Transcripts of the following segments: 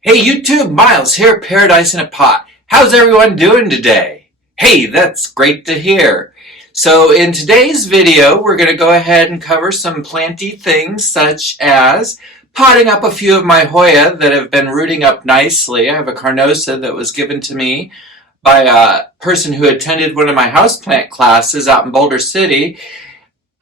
Hey YouTube, Miles here, Paradise in a Pot. How's everyone doing today? Hey, that's great to hear. So in today's video, we're going to go ahead and cover some planty things such as potting up a few of my Hoya that have been rooting up nicely. I have a carnosa that was given to me by a person who attended one of my houseplant classes out in Boulder City.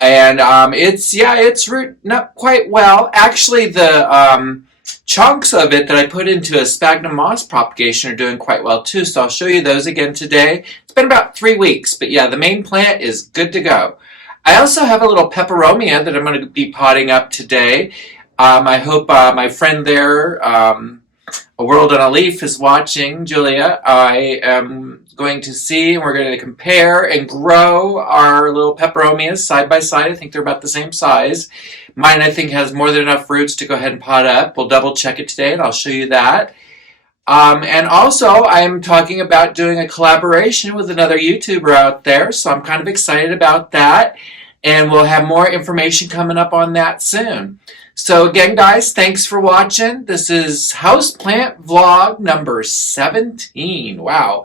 And it's rooting up quite well. Actually, the chunks of it that I put into a sphagnum moss propagation are doing quite well too, so I'll show you those again today. It's been about 3 weeks, but yeah, the main plant is good to go. I also have a little peperomia that I'm going to be potting up today. I hope my friend there, A World on a Leaf, is watching, Julia. I am going to see, and we're going to compare and grow our little peperomias side by side. I think they're about the same size. Mine, I think, has more than enough roots to go ahead and pot up. We'll double check it today, and I'll show you that. And also, I'm talking about doing a collaboration with another YouTuber out there, so I'm kind of excited about that. And we'll have more information coming up on that soon. So again, guys, thanks for watching. This is Houseplant Vlog number 17. Wow.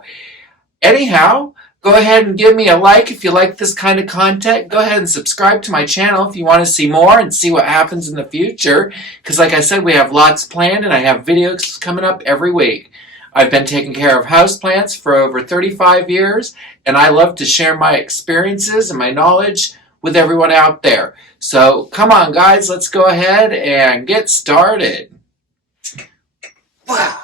Anyhow, go ahead and give me a like if you like this kind of content. Go ahead and subscribe to my channel if you want to see more and see what happens in the future. Because like I said, we have lots planned and I have videos coming up every week. I've been taking care of houseplants for over 35 years, and I love to share my experiences and my knowledge with everyone out there. So come on, guys, let's go ahead and get started. Wow.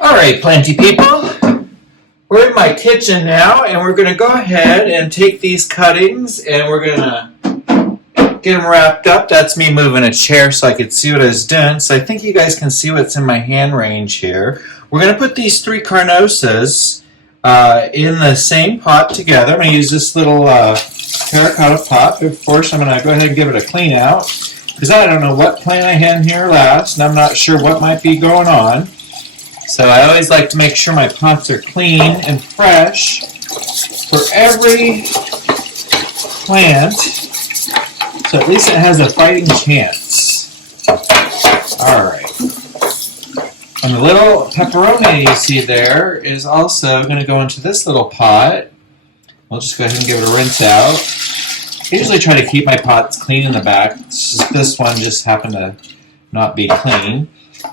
Alright, planty people, we're in my kitchen now, and we're going to go ahead and take these cuttings and we're going to get them wrapped up. That's me moving a chair so I could see what I was doing. So I think you guys can see what's in my hand range here. We're going to put these 3 carnosas in the same pot together. I'm going to use this little terracotta pot. Of course, I'm going to go ahead and give it a clean out, because I don't know what plant I had in here last, and I'm not sure what might be going on. So I always like to make sure my pots are clean and fresh for every plant, so at least it has a fighting chance. Alright. And the little pepperoni you see there is also going to go into this little pot. We'll just go ahead and give it a rinse out. I usually try to keep my pots clean in the back. This one just happened to not be clean.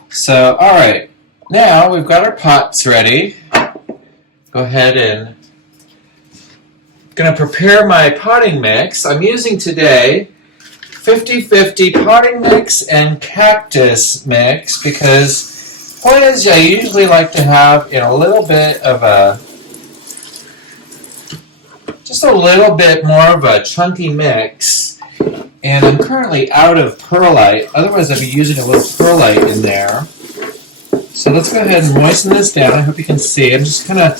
So, alright. Now we've got our pots ready. Go ahead and going to prepare my potting mix. I'm using today 50-50 potting mix and cactus mix, because Hoyas I usually like to have in a little bit of a, just a little bit more of a chunky mix. And I'm currently out of perlite, otherwise I'd be using a little perlite in there. So let's go ahead and moisten this down. I hope you can see. I'm just kind of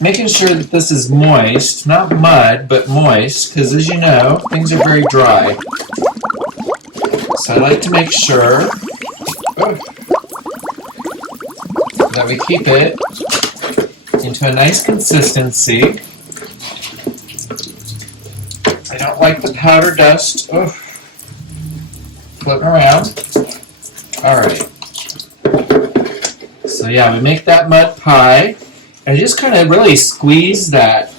making sure that this is moist, not mud, but moist, because as you know, things are very dry. So I like to make sure that we keep it into a nice consistency. I don't like the powder dust floating around. Alright. So yeah, we make that mud pie, and just kind of really squeeze that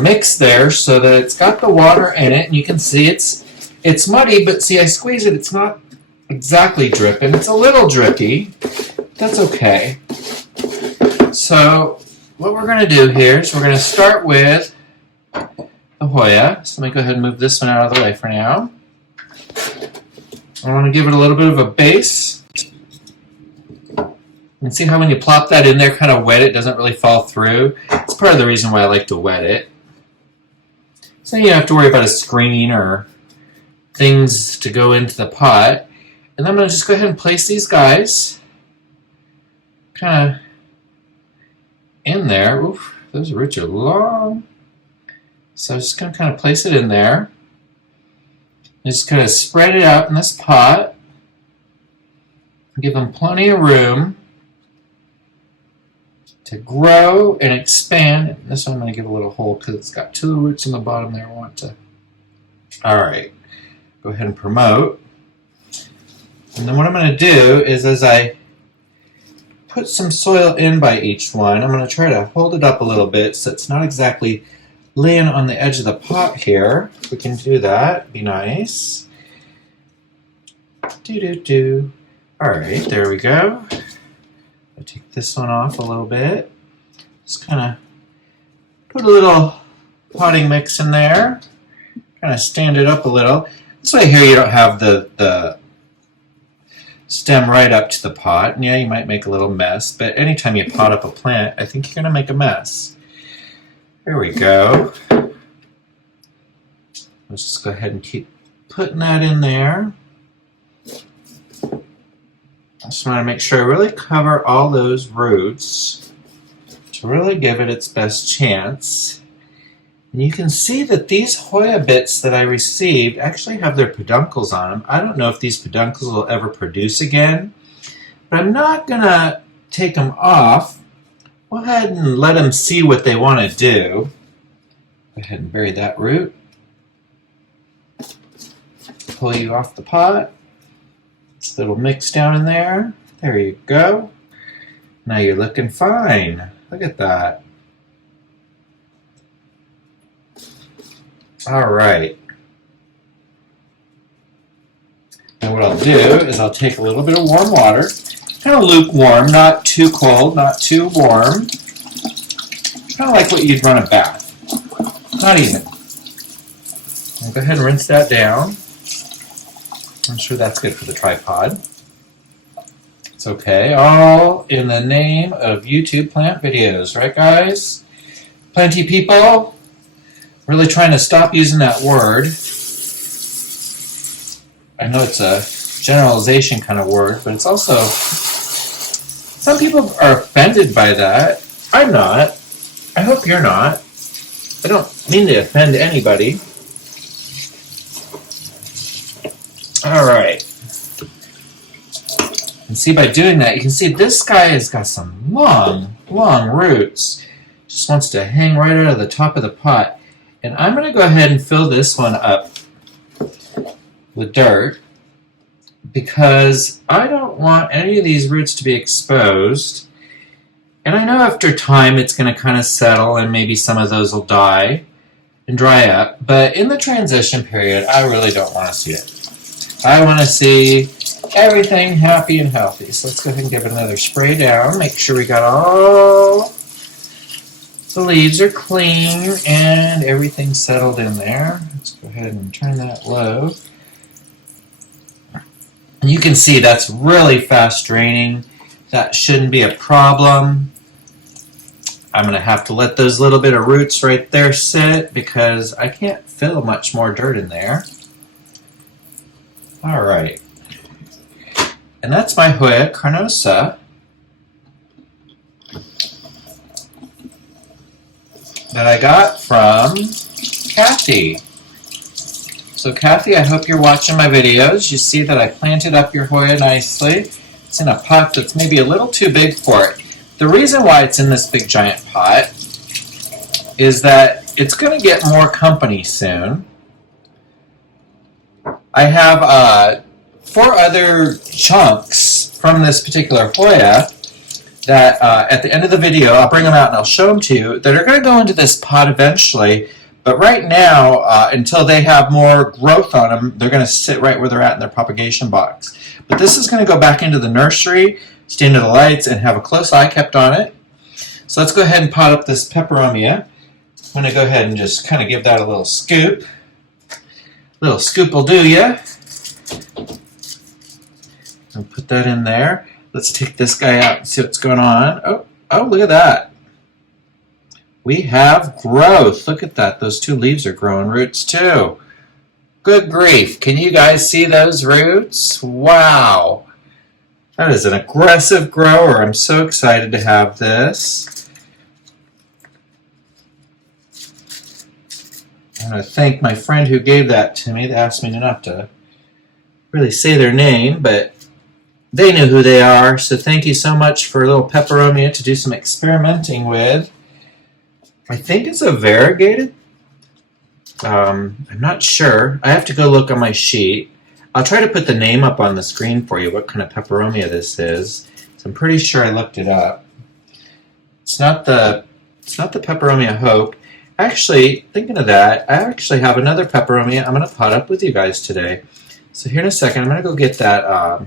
mix there so that it's got the water in it, and you can see it's muddy, but see I squeeze it, it's not exactly dripping, it's a little drippy. That's okay. So what we're going to do here is we're going to start with the Hoya. So let me go ahead and move this one out of the way for now. I want to give it a little bit of a base. And see how when you plop that in there, kind of wet, it doesn't really fall through. It's part of the reason why I like to wet it. So you don't have to worry about a screen or things to go into the pot. And then I'm going to just go ahead and place these guys kind of in there. Oof, those roots are long. So I'm just going to kind of place it in there. Just kind of spread it out in this pot. Give them plenty of room to grow and expand. And this one I'm going to give a little hole because it's got two roots on the bottom there I want to. Alright, go ahead and promote. And then what I'm going to do is as I put some soil in by each one, I'm going to try to hold it up a little bit so it's not exactly laying on the edge of the pot here. If we can do that, be nice. Do-do-do. Alright, there we go. I'll take this one off a little bit. Just kind of put a little potting mix in there. Kind of stand it up a little. This way here you don't have the stem right up to the pot. And yeah, you might make a little mess, but anytime you pot up a plant, I think you're going to make a mess. There we go. Let's just go ahead and keep putting that in there. I just want to make sure I really cover all those roots to really give it its best chance. And you can see that these Hoya bits that I received actually have their peduncles on them. I don't know if these peduncles will ever produce again, but I'm not going to take them off. Go ahead and let them see what they want to do. Go ahead and bury that root. Pull you off the pot. Little mix down in there. There you go. Now you're looking fine. Look at that. All right. And what I'll do is I'll take a little bit of warm water, kind of lukewarm, not too cold, not too warm. Kind of like what you'd run a bath. Not even. I'll go ahead and rinse that down. I'm sure that's good for the tripod. It's okay. All in the name of YouTube plant videos, right guys? Plenty people really trying to stop using that word. I know it's a generalization kind of word, but it's also, some people are offended by that. I'm not. I hope you're not. I don't mean to offend anybody. Alright. And see, by doing that, you can see this guy has got some long, long roots. Just wants to hang right out of the top of the pot. And I'm going to go ahead and fill this one up with dirt because I don't want any of these roots to be exposed. And I know after time it's going to kind of settle and maybe some of those will die and dry up. But in the transition period, I really don't want to see it. I want to see everything happy and healthy. So let's go ahead and give it another spray down. Make sure we got all the leaves are clean and everything settled in there. Let's go ahead and turn that low. And you can see that's really fast draining. That shouldn't be a problem. I'm going to have to let those little bit of roots right there sit because I can't fill much more dirt in there. Alright, and that's my Hoya carnosa that I got from Kathy. So Kathy, I hope you're watching my videos. You see that I planted up your Hoya nicely. It's in a pot that's maybe a little too big for it. The reason why it's in this big giant pot is that it's going to get more company soon. I have 4 other chunks from this particular Hoya that at the end of the video, I'll bring them out and I'll show them to you, that are going to go into this pot eventually. But right now, until they have more growth on them, they're going to sit right where they're at in their propagation box. But this is going to go back into the nursery, stay under the lights, and have a close eye kept on it. So let's go ahead and pot up this peperomia. I'm going to go ahead and just kind of give that a little scoop. Little scoop will do ya. And put that in there. Let's take this guy out and see what's going on. Oh, look at that. We have growth. Look at that. Those two leaves are growing roots too. Good grief. Can you guys see those roots? Wow. That is an aggressive grower. I'm so excited to have this. I want to thank my friend who gave that to me. They asked me not to really say their name, but they knew who they are. So thank you so much for a little peperomia to do some experimenting with. I think it's a variegated. I'm not sure. I have to go look on my sheet. I'll try to put the name up on the screen for you, what kind of peperomia this is. So I'm pretty sure I looked it up. It's not the Peperomia Hope. Actually, thinking of that, I actually have another peperomia I'm going to pot up with you guys today. So here in a second, I'm going to go get that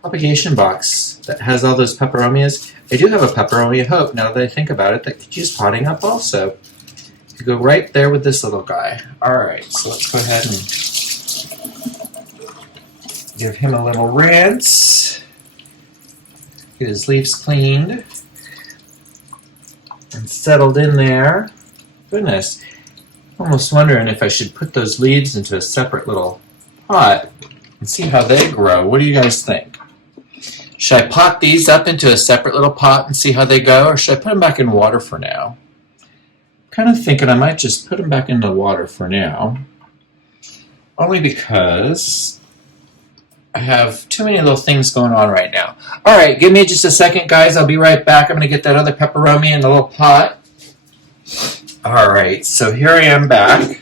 propagation box that has all those peperomias. I do have a Peperomia Hope, now that I think about it, that could use potting up also. You go right there with this little guy. Alright, so let's go ahead and give him a little rinse. Get his leaves cleaned and settled in there. Goodness, I'm almost wondering if I should put those leaves into a separate little pot and see how they grow. What do you guys think? Should I pot these up into a separate little pot and see how they go, or should I put them back in water for now? I'm kind of thinking I might just put them back in the water for now, only because I have too many little things going on right now. Alright, give me just a second, guys. I'll be right back. I'm going to get that other peperomia in the little pot. Alright, so here I am back.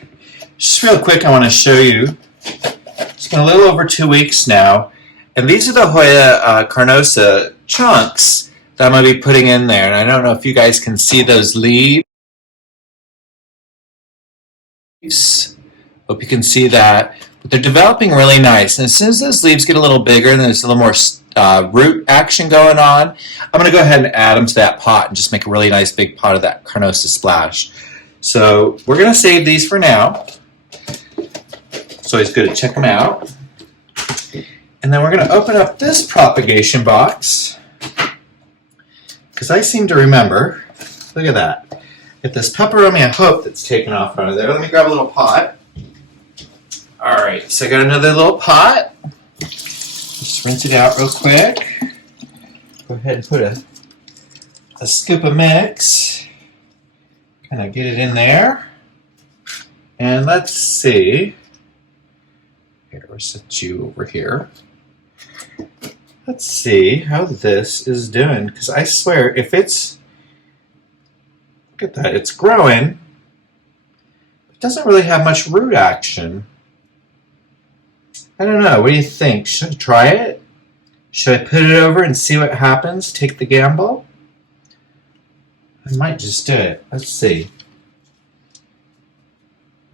Just real quick, I want to show you. It's been a little over 2 weeks now, and these are the Hoya carnosa chunks that I'm going to be putting in there. And I don't know if you guys can see those leaves. Hope you can see that. But they're developing really nice. And as soon as those leaves get a little bigger and there's a little more root action going on, I'm going to go ahead and add them to that pot and just make a really nice big pot of that carnosa splash. So we're going to save these for now. It's always good to check them out. And then we're going to open up this propagation box, because I seem to remember, look at that, get this Peperomia Hope that's taken off out of there. Let me grab a little pot. Alright, so I got another little pot. Just rinse it out real quick. Go ahead and put a scoop of mix. Kind of get it in there. And let's see. Here, we'll set you over here. Let's see how this is doing, because I swear if it's, look at that, it's growing. It doesn't really have much root action. I don't know, what do you think? Should I try it? Should I put it over and see what happens? Take the gamble? I might just do it. Let's see.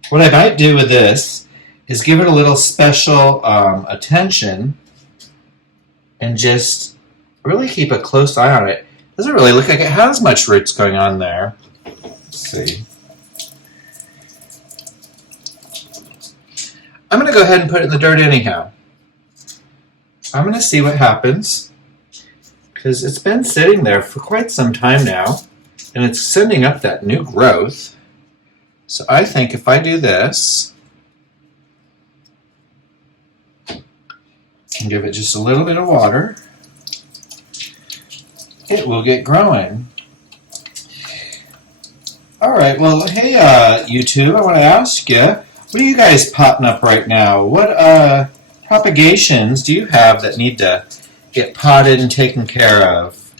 What I might do with this is give it a little special attention and just really keep a close eye on it. Doesn't really look like it has much roots going on there. Let's see. I'm going to go ahead and put it in the dirt anyhow. I'm going to see what happens, because it's been sitting there for quite some time now, and it's sending up that new growth. So I think if I do this, and give it just a little bit of water, it will get growing. Alright, well, hey YouTube, I want to ask you, what are you guys potting up right now? What propagations do you have that need to get potted and taken care of?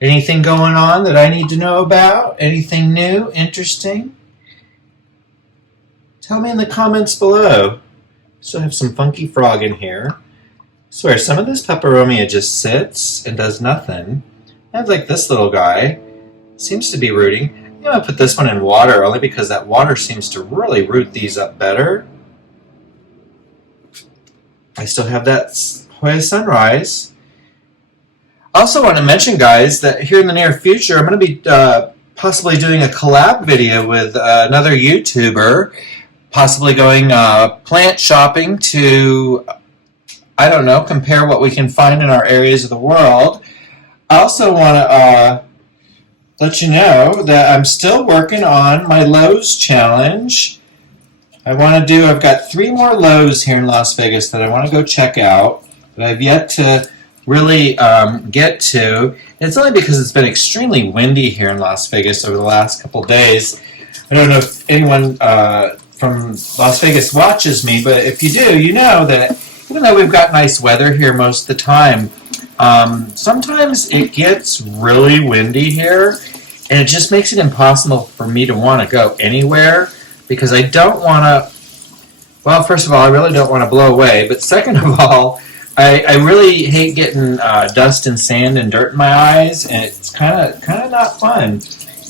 Anything going on that I need to know about? Anything new, interesting? Tell me in the comments below. Still have some funky frog in here. I swear, some of this peperomia just sits and does nothing. I have like this little guy. Seems to be rooting. I'm going to put this one in water only because that water seems to really root these up better. I still have that Hoya Sunrise. I also want to mention, guys, that here in the near future I'm going to be possibly doing a collab video with another YouTuber, possibly going plant shopping to I don't know, compare what we can find in our areas of the world. I also want to let you know that I'm still working on my Lowe's challenge. I've got 3 more Lowe's here in Las Vegas that I want to go check out, that I've yet to really get to. It's only because it's been extremely windy here in Las Vegas over the last couple days. I don't know if anyone from Las Vegas watches me, but if you do, you know that even though we've got nice weather here most of the time, sometimes it gets really windy here, and it just makes it impossible for me to want to go anywhere because I don't want to, well, first of all, I really don't want to blow away, but second of all, I really hate getting dust and sand and dirt in my eyes, and it's kind of not fun.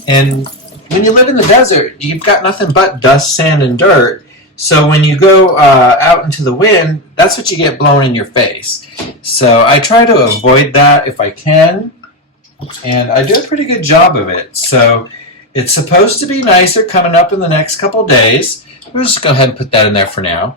And when you live in the desert, you've got nothing but dust, sand, and dirt. So when you go out into the wind, that's what you get blown in your face. So I try to avoid that if I can, and I do a pretty good job of it. So it's supposed to be nicer coming up in the next couple days. We'll just go ahead and put that in there for now.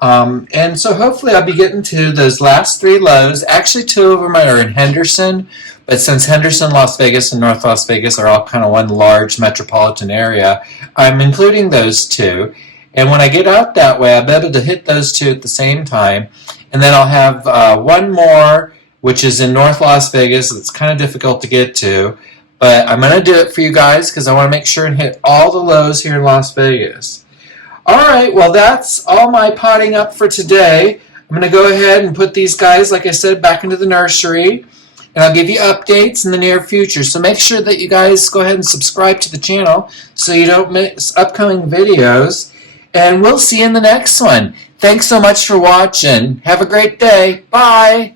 And so hopefully I'll be getting to those last 3 Lowe's. Actually, 2 of them are in Henderson, but since Henderson, Las Vegas, and North Las Vegas are all kind of one large metropolitan area, I'm including those 2. And when I get out that way, I'll be able to hit those 2 at the same time. And then I'll have 1 more, which is in North Las Vegas. It's kind of difficult to get to, but I'm going to do it for you guys because I want to make sure and hit all the Lowe's here in Las Vegas. Alright, well that's all my potting up for today. I'm going to go ahead and put these guys, like I said, back into the nursery. And I'll give you updates in the near future. So make sure that you guys go ahead and subscribe to the channel so you don't miss upcoming videos. And we'll see you in the next one. Thanks so much for watching. Have a great day. Bye.